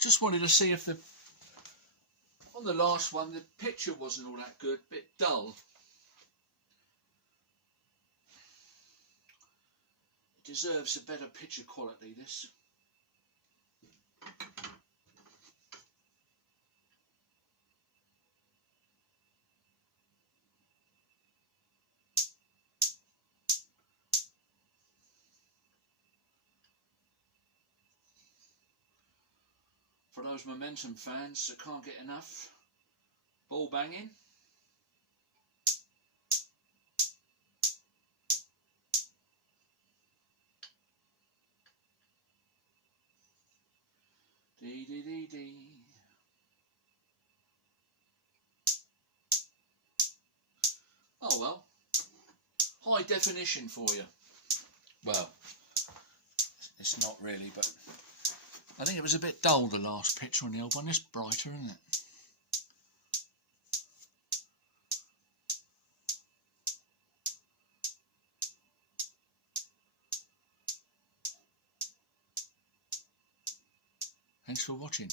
Just wanted to see if on the last one the picture wasn't all that good, a bit dull. It deserves a better picture quality, this. For those Momentum fans that can't get enough ball banging. Dee dee dee dee. Oh well, high definition for you. Well, it's not really, but I think it was a bit dull, the last picture on the old one. It's brighter, isn't it? Thanks for watching.